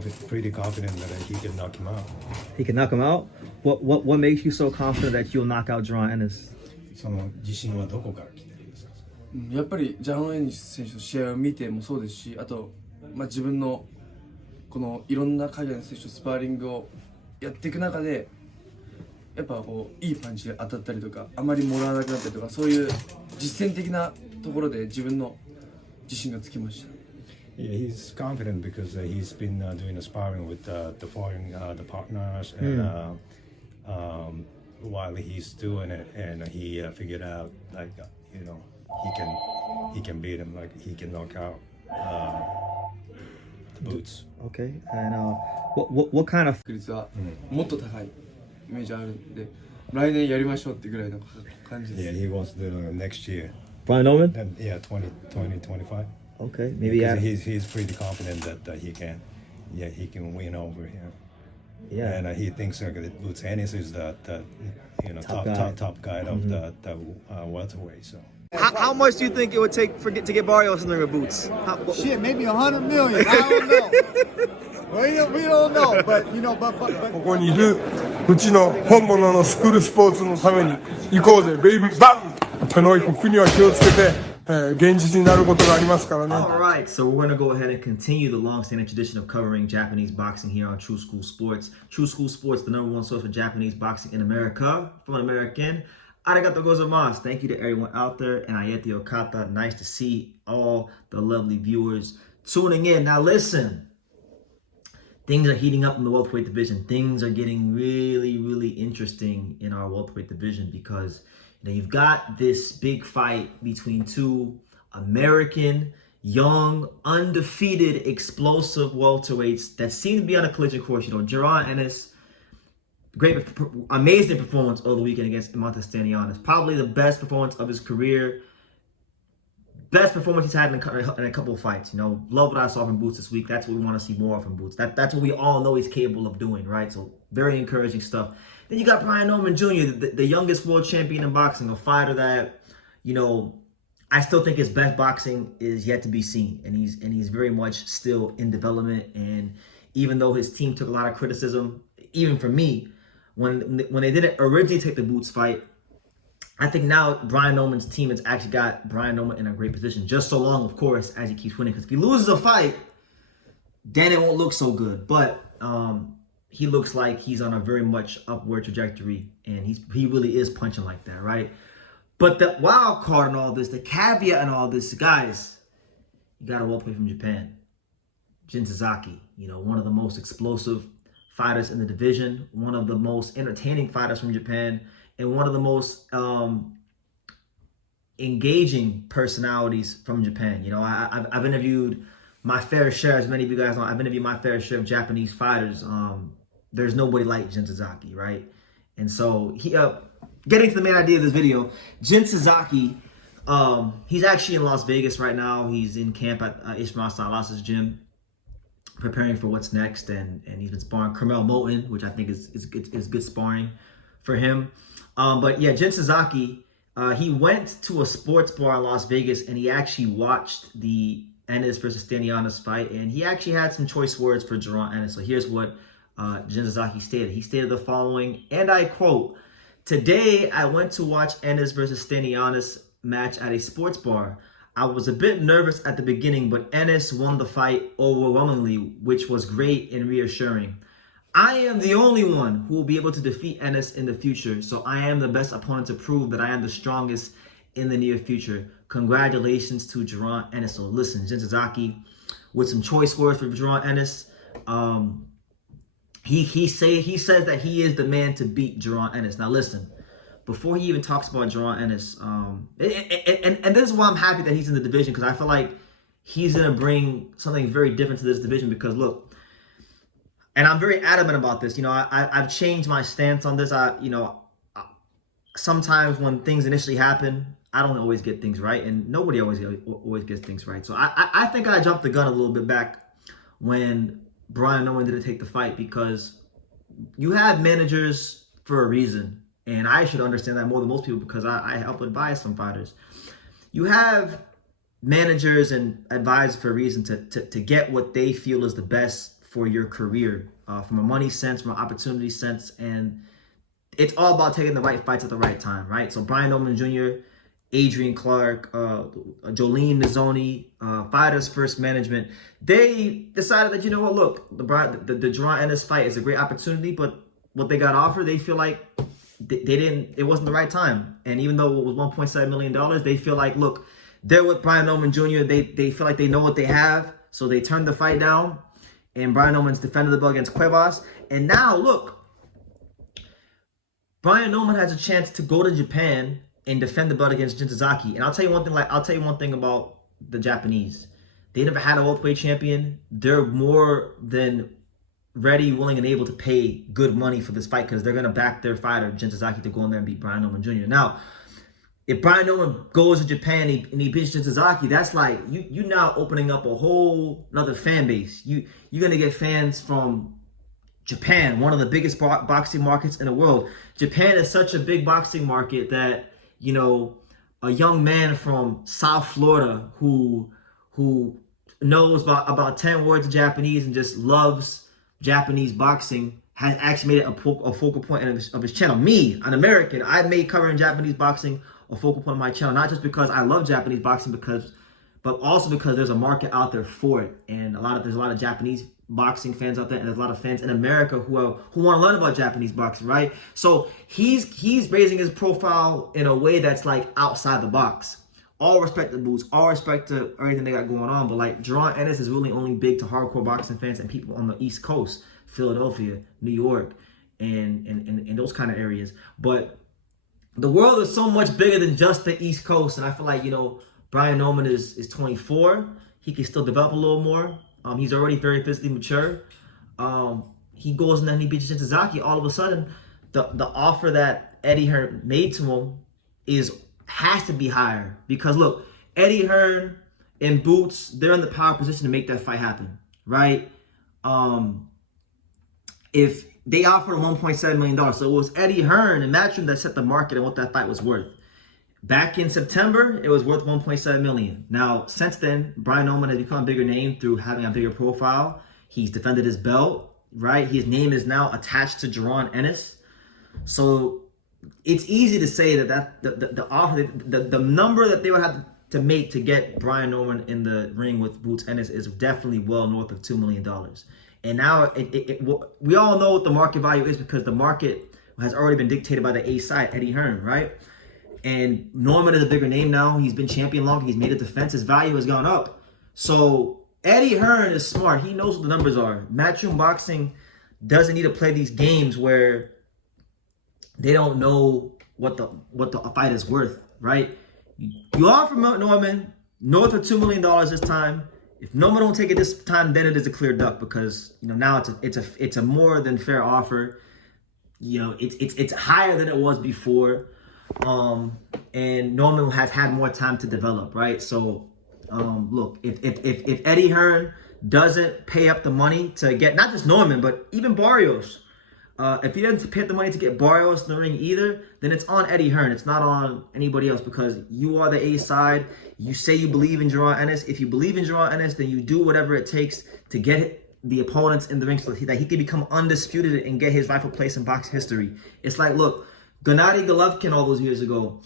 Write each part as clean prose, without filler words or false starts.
pretty confident that he can knock him out. He can knock him out? What makes you so confident that you'll knock out Jaron Ennis? その自信はどこから来てるんですか？やっぱりジャロン・エニス選手の試合を見てもそうですし、あと、自分のこのいろんな海外の選手とスパーリングをやっていく中で、やっぱこういいパンチが当たったりとか、あまりもらわなくなったりとか、そういう実践的なところで自分の自信がつきました。Yeah, he's confident because he's been doing the sparring with the foreign the partners, and while he's doing it, and he figured out like he can beat him, like he can knock out the boots. Okay, and what kind of 確率はもっと高いイメージあるんで、来年やりましょうってぐらいの感じです。Yeah, he wants to do it next year. Brian Norman? Then, yeah, 2025. Okay, maybe he's pretty confident that he can win over him. Yeah, and he thinks that Boots Ennis is the top guy of the welterweight. So How much do you think it would take to get Barrios in the ring with Boots? Shit, maybe 100 million. I don't know. we don't know, but but ここにいるうちの本物のスクールスポーツのために行こうぜ、ベイビーバンとの国は気をつけて。現実になることがありますからね。Alright, so we're going to go ahead and continue the long-standing tradition of covering Japanese boxing here on True School Sports. True School Sports, the #1 source for Japanese boxing in America. From an American, arigato gozaimasu. Thank you to everyone out there. And Ayete Okata, nice to see all the lovely viewers tuning in. Now listen, things are heating up in the welterweight division. Things are getting really, really interesting in our welterweight division because now you've got this big fight between two American, young, undefeated, explosive welterweights that seem to be on a collision course. Jaron Ennis, amazing performance over the weekend against Eimantas Stanionis. Probably the best performance of his career. Best performance he's had in a couple of fights. Love what I saw from Boots this week. That's what we want to see more of from Boots. That's what we all know he's capable of doing, right? So very encouraging stuff. Then you got Brian Norman Jr., the youngest world champion in boxing, a fighter that, I still think his best boxing is yet to be seen, and he's very much still in development. And even though his team took a lot of criticism, even from me, when they didn't originally take the Boots fight, I think now Brian Norman's team has actually got Brian Norman in a great position, just so long, of course, as he keeps winning. Because if he loses a fight, then it won't look so good. But he looks like he's on a very much upward trajectory, and he really is punching like that, right? But the wild card in all this, the caveat in all this, guys, you got to welcome from Japan. Jin Sasaki, one of the most explosive fighters in the division, one of the most entertaining fighters from Japan, and one of the most engaging personalities from Japan. I've interviewed my fair share, as many of you guys know, I've interviewed my fair share of Japanese fighters. There's nobody like Jin Sasaki, right? And so he, getting to the main idea of this video, Jin Sasaki, he's actually in Las Vegas right now. He's in camp at Ismail Salas's gym, preparing for what's next, and he's been sparring Carmel Moulton, which I think is good sparring for him. But yeah, Jin Sasaki, he went to a sports bar in Las Vegas, and he actually watched the Ennis versus Stanionis fight, and he actually had some choice words for Jaron Ennis. So here's what Jin Sasaki stated. He stated the following, and I quote, "Today, I went to watch Ennis versus Stanionis match at a sports bar. I was a bit nervous at the beginning, but Ennis won the fight overwhelmingly, which was great and reassuring. I am the only one who will be able to defeat Ennis in the future, so I am the best opponent to prove that I am the strongest in the near future. Congratulations to Jaron Ennis." So listen, Jin Sasaki with some choice words for Jaron Ennis. He says that he is the man to beat Jaron Ennis. Now listen, before he even talks about Jaron Ennis, and this is why I'm happy that he's in the division, because I feel like he's gonna bring something very different to this division. Because look, and I'm very adamant about this. I've changed my stance on this. Sometimes when things initially happen, I don't always get things right, and nobody always gets things right. So I think I jumped the gun a little bit back when Brian Norman didn't take the fight, because you have managers for a reason, and I should understand that more than most people because I help advise some fighters. You have managers and advisors for a reason to get what they feel is the best for your career, from a money sense, from an opportunity sense, and it's all about taking the right fights at the right time, right? So Brian Norman Jr., Adrian Clark, Jolene Nizzoni, Fighters First Management, they decided that, you know what, look, the Jaron Ennis fight is a great opportunity, but what they got offered, they feel like it wasn't the right time. And even though it was $1.7 million, they feel like, look, they're with Brian Norman Jr., they feel like they know what they have, so they turned the fight down, and Brian Norman's defended the belt against Cuevas. And now, look, Brian Norman has a chance to go to Japan and defend the belt against Jin Sasaki. And I'll tell you one thing about the Japanese. They never had a welterweight champion. They're more than ready, willing, and able to pay good money for this fight because they're going to back their fighter, Jin Sasaki, to go in there and beat Brian Norman Jr. Now, if Brian Norman goes to Japan and he beats Jin Sasaki, that's like you now opening up a whole another fan base. You're going to get fans from Japan, one of the biggest boxing markets in the world. Japan is such a big boxing market that, you know, a young man from South Florida who knows about 10 words of Japanese and just loves Japanese boxing has actually made it a focal point of his channel. Me, an American, I made covering Japanese boxing a focal point of my channel, not just because I love Japanese boxing, but also because there's a market out there for it, and there's a lot of Japanese boxing fans out there, and there's a lot of fans in America who want to learn about Japanese boxing, right? So he's raising his profile in a way that's like outside the box. All respect to Boots, all respect to everything they got going on, but like Jaron Ennis is really only big to hardcore boxing fans and people on the East Coast, Philadelphia, New York, and those kind of areas. But the world is so much bigger than just the East Coast, and I feel like, you know, Brian Norman is 24. He can still develop a little more. He's already very physically mature. He goes and then he beats Jin Sasaki. All of a sudden, the offer that Eddie Hearn made to him has to be higher, because look, Eddie Hearn and Boots, they're in the power position to make that fight happen, right? If they offered $1.7 million, so it was Eddie Hearn and Matchroom that set the market and what that fight was worth. Back in September, it was worth $1.7 million. Now, since then, Brian Norman has become a bigger name through having a bigger profile. He's defended his belt, right? His name is now attached to Jaron Ennis. So it's easy to say that the offer, the number that they would have to make to get Brian Norman in the ring with Boots Ennis is definitely well north of $2 million. And now we all know what the market value is, because the market has already been dictated by the A side, Eddie Hearn, right? And Norman is a bigger name now. He's been champion longer. He's made a defense. His value has gone up. So Eddie Hearn is smart. He knows what the numbers are. Matchroom Boxing doesn't need to play these games where they don't know what the fight is worth, right? You offer Norman north of $2 million this time. If Norman don't take it this time, then it is a clear duck, because, you know, now it's a more than fair offer. You know, it's higher than it was before. And Norman has had more time to develop, right? So look, if Eddie Hearn doesn't pay up the money to get not just Norman, but even Barrios, if he doesn't pay up the money to get Barrios in the ring either, then it's on Eddie Hearn. It's not on anybody else, because you are the A side. You say you believe in Jaron Ennis. If you believe in Jaron Ennis, then you do whatever it takes to get the opponents in the ring so that he can become undisputed and get his rightful place in box history. It's like, look, Gennady Golovkin all those years ago,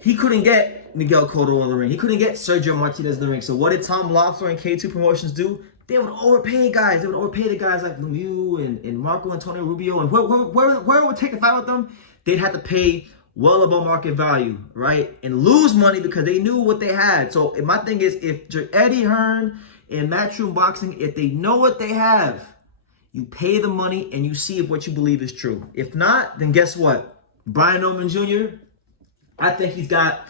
he couldn't get Miguel Cotto in the ring. He couldn't get Sergio Martinez in the ring. So what did Tom Loeffler and K2 Promotions do? They would overpay guys. They would overpay the guys like Lemieux and Marco Antonio Rubio. And where would take a fight with them? They'd have to pay well above market value, right? And lose money because they knew what they had. So my thing is, if Eddie Hearn and Matchroom Boxing, if they know what they have, you pay the money and you see if what you believe is true. If not, then guess what? Brian Norman Jr., I think he's got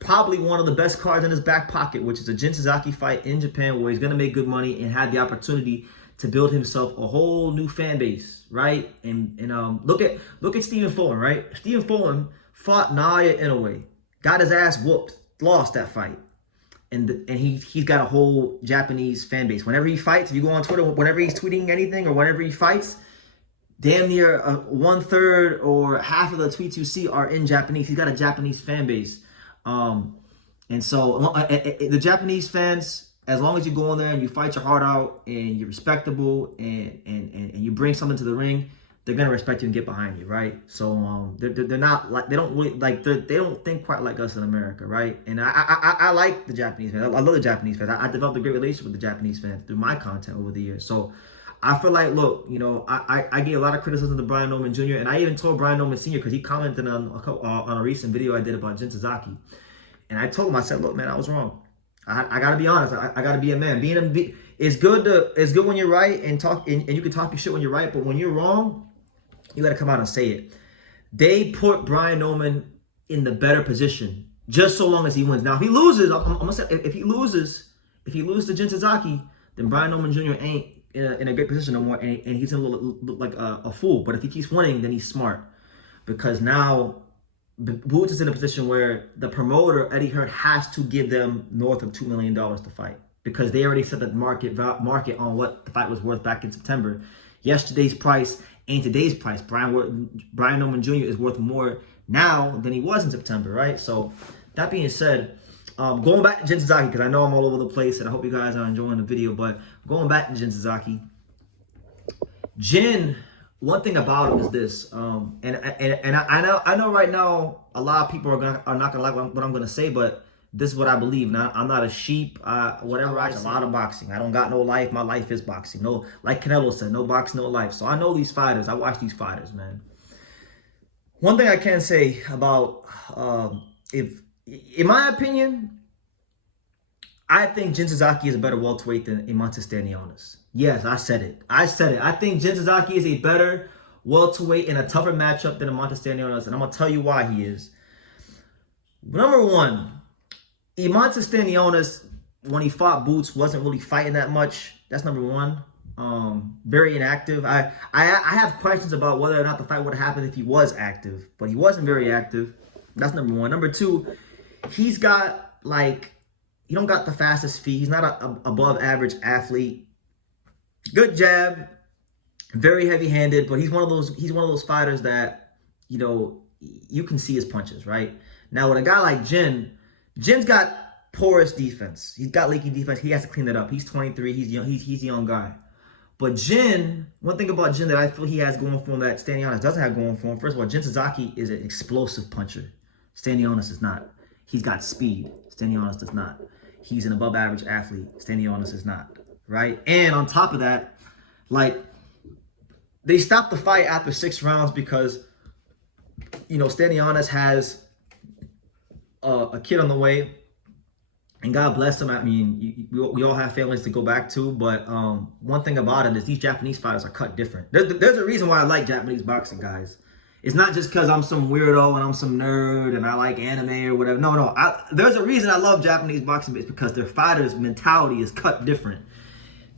probably one of the best cards in his back pocket, which is a Jin Sasaki fight in Japan, where he's going to make good money and have the opportunity to build himself a whole new fan base, right? And look at Stephen Fulton, right? Stephen Fulton fought Naoya Inoue, got his ass whooped, lost that fight. And he's got a whole Japanese fan base. Whenever he fights, if you go on Twitter, whenever he's tweeting anything or whenever he fights, damn near 1/3 or half of the tweets you see are in Japanese. He's got a Japanese fan base. And so the Japanese fans, as long as you go in there and you fight your heart out and you're respectable and you bring something to the ring, they're gonna respect you and get behind you, right? So they're not like, they don't really like, they don't think quite like us in America, right? And I like the Japanese fans. I love the Japanese fans. I developed a great relationship with the Japanese fans through my content over the years. So I feel like, look, you know, I get a lot of criticism to Brian Norman Jr. and I even told Brian Norman Sr. because he commented on a recent video I did about Jin Sasaki, and I told him, I said, look, man, I was wrong. I gotta be honest. I gotta be a man. It's good when you're right and talk and you can talk your shit when you're right, but when you're wrong, you gotta come out and say it. They put Brian Norman in the better position just so long as he wins. Now, if he loses, I'm gonna say, if he loses to Jin Sasaki, then Brian Norman Jr. ain't in a great position no more, and he's gonna look like a fool. But if he keeps winning, then he's smart, because now Boots is in a position where the promoter, Eddie Hearn, has to give them north of $2 million to fight, because they already set the market on what the fight was worth back in September. Yesterday's price ain't today's price. Brian Norman Jr. is worth more now than he was in September, right? So that being said, going back to Jin Sasaki, because I know I'm all over the place and I hope you guys are enjoying the video, but going back to Jin Sasaki, Jin, one thing about him is this, and I know right now a lot of people are not gonna like what I'm gonna say, but this is what I believe. Now, I'm not a sheep. Whatever. I watch a lot of boxing. I don't got no life. My life is boxing. No, like Canelo said, no boxing, no life. So I know these fighters. I watch these fighters, man. One thing I can say about, in my opinion, I think Jin Sasaki is a better welterweight than Eimantas Stanionis. Yes, I said it. I think Jin Sasaki is a better welterweight in a tougher matchup than Eimantas Stanionis, and I'm gonna tell you why he is. Number one, Eimantas Stanionis, when he fought Boots, wasn't really fighting that much. That's number one. Very inactive. I have questions about whether or not the fight would have happened if he was active, but he wasn't very active. That's number one. Number two, he's got he don't got the fastest feet. He's not a above average athlete. Good jab, very heavy handed, but he's one of those fighters that, you know, you can see his punches, right? Now with a guy like Jin's got porous defense. He's got leaky defense. He has to clean that up. He's 23. He's young. He's a young guy. But Jin, one thing about Jin that I feel he has going for him that Stanionis doesn't have going for him. First of all, Jin Sasaki is an explosive puncher. Stanionis is not. He's got speed. Stanionis does not. He's an above average athlete. Stanionis is not. Right? And on top of that, they stopped the fight after 6 rounds because, you know, Stanionis has a kid on the way, and God bless him. I mean, we all have families to go back to, but one thing about it is these Japanese fighters are cut different. There's a reason why I like Japanese boxing, guys. It's not just because I'm some weirdo and I'm some nerd and I like anime or whatever. No. There's a reason I love Japanese boxing. It's because their fighters' mentality is cut different.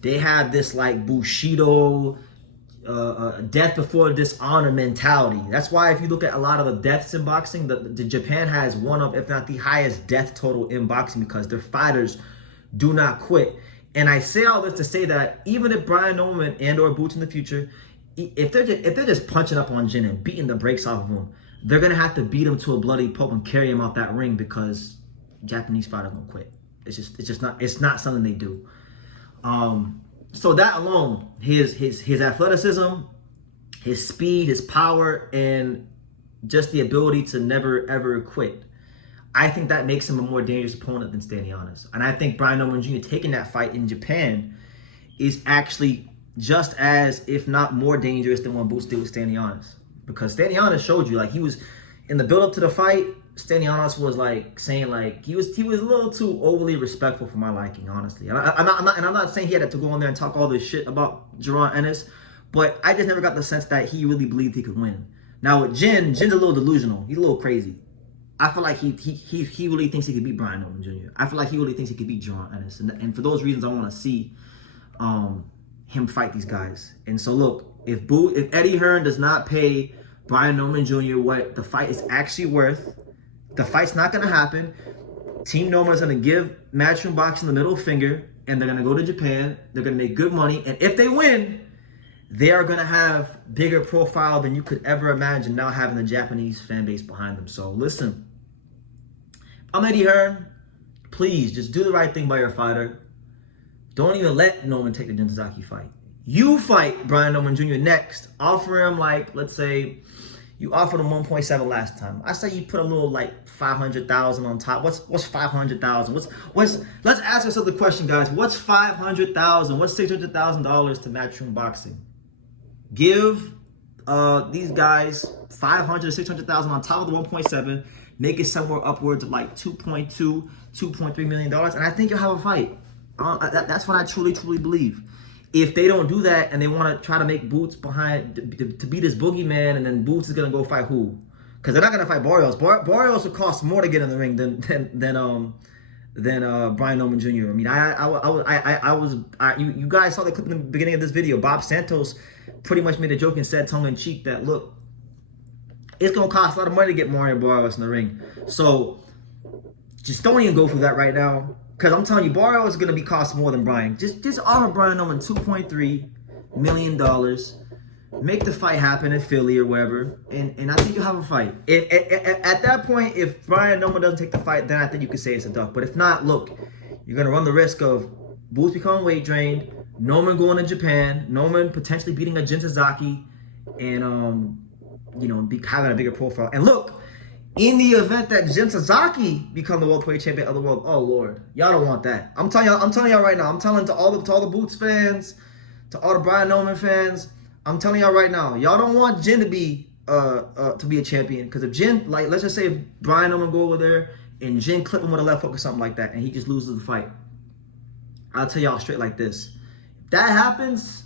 They have this Bushido, death before dishonor mentality. That's why if you look at a lot of the deaths in boxing, the Japan has one of, if not the highest death total in boxing, because their fighters do not quit. And I say all this to say that even if Brian Norman and or Boots in the future, if they're just punching up on Jin and beating the brakes off of him, they're gonna have to beat him to a bloody pulp and carry him out that ring, because Japanese fighters don't quit. It's not something they do. So that alone, his athleticism, his speed, his power, and just the ability to never ever quit, I think that makes him a more dangerous opponent than Stanionis. And I think Brian Norman Jr. taking that fight in Japan is actually just as, if not more dangerous than what Boots did with Stanionis. Because Stanionis showed you, he was in the build-up to the fight, Stanionis was saying he was a little too overly respectful for my liking, honestly. And I'm not saying he had to go in there and talk all this shit about Jaron Ennis, but I just never got the sense that he really believed he could win. Now with Jin's a little delusional. He's a little crazy. I feel like he really thinks he could beat Brian Norman Jr. I feel like he really thinks he could beat Jaron Ennis, and for those reasons, I want to see him fight these guys. And so look, if Eddie Hearn does not pay Brian Norman Jr. what the fight is actually worth, the fight's not going to happen. Team Norman is going to give Matchroom Boxing the middle finger, and they're going to go to Japan. They're going to make good money. And if they win, they are going to have bigger profile than you could ever imagine, now having the Japanese fan base behind them. So listen, I'm Eddie Hearn. Please just do the right thing by your fighter. Don't even let Norman take the Jin Sasaki fight. You fight Brian Norman Jr. next. Offer him, like, let's say you offered him 1.7 last time. I say you put a little like 500,000 on top. What's 500,000? Let's ask ourselves the question, guys. What's 500,000? What's $600,000 to Matchroom Boxing? Give these guys 500 to 600,000 on top of the 1.7. Make it somewhere upwards of like 2.2, 2.3 million dollars, and I think you'll have a fight. That's what I truly believe. If they don't do that and they want to try to make Boots behind to be this boogeyman, and then Boots is gonna go fight who? Because they're not gonna fight Barrios. Barrios would cost more to get in the ring than Brian Norman Jr. I mean, you guys saw the clip in the beginning of this video. Bob Santos pretty much made a joke and said tongue in cheek that, look, it's gonna cost a lot of money to get Mario Barrios in the ring. So just don't even go for that right now. Because I'm telling you, Barrios is going to be cost more than Brian. Just offer Brian Norman $2.3 million. Make the fight happen in Philly or wherever. And I think you'll have a fight. At that point, if Brian Norman doesn't take the fight, then I think you could say it's a duck. But if not, look, you're going to run the risk of Boots becoming weight drained, Norman going to Japan, Norman potentially beating a Jin Sasaki, and, having a bigger profile. And look, in the event that Jin Sasaki become the welterweight champion of the world, oh Lord, y'all don't want that. I'm telling y'all right now. I'm telling to all the Boots fans, to all the Brian Norman fans. I'm telling y'all right now, y'all don't want Jin to be a champion. Because if Jin, like, let's just say if Brian Norman go over there and Jin clip him with a left hook or something like that, and he just loses the fight, I'll tell y'all straight like this: if that happens,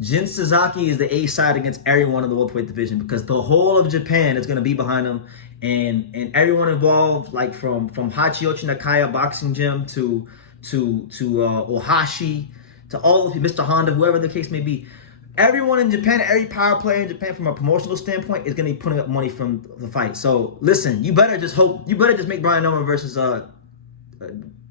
Jin Sasaki is the A side against everyone in the welterweight division, because the whole of Japan is going to be behind him, and everyone involved, like from Hachiochi Nakaya Boxing Gym to Ohashi, to all of you, Mr. Honda, whoever the case may be. Everyone in Japan, every power player in Japan, from a promotional standpoint, is going to be putting up money from the fight. So listen, you better just make Brian Norman versus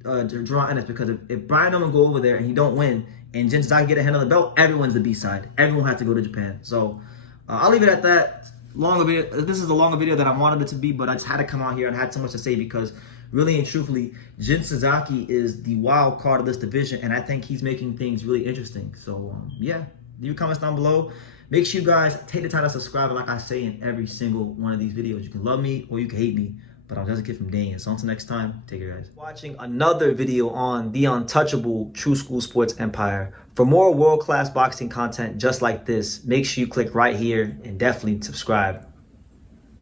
Jaron Ennis, because if Brian Norman go over there and he don't win, and Jin Sasaki get a hand on the belt, everyone's the B side. Everyone has to go to Japan. So I'll leave it at that. This is a longer video than I wanted it to be, but I just had to come out here and had so much to say, because really and truthfully, Jin Sasaki is the wild card of this division, and I think he's making things really interesting. So yeah, leave your comments down below. Make sure you guys take the time to subscribe, and like I say in every single one of these videos, you can love me or you can hate me, but I'm just a kid from Dane. So until next time, take care, guys. Watching another video on the untouchable True School Sports Empire. For more world-class boxing content just like this, make sure you click right here and definitely subscribe.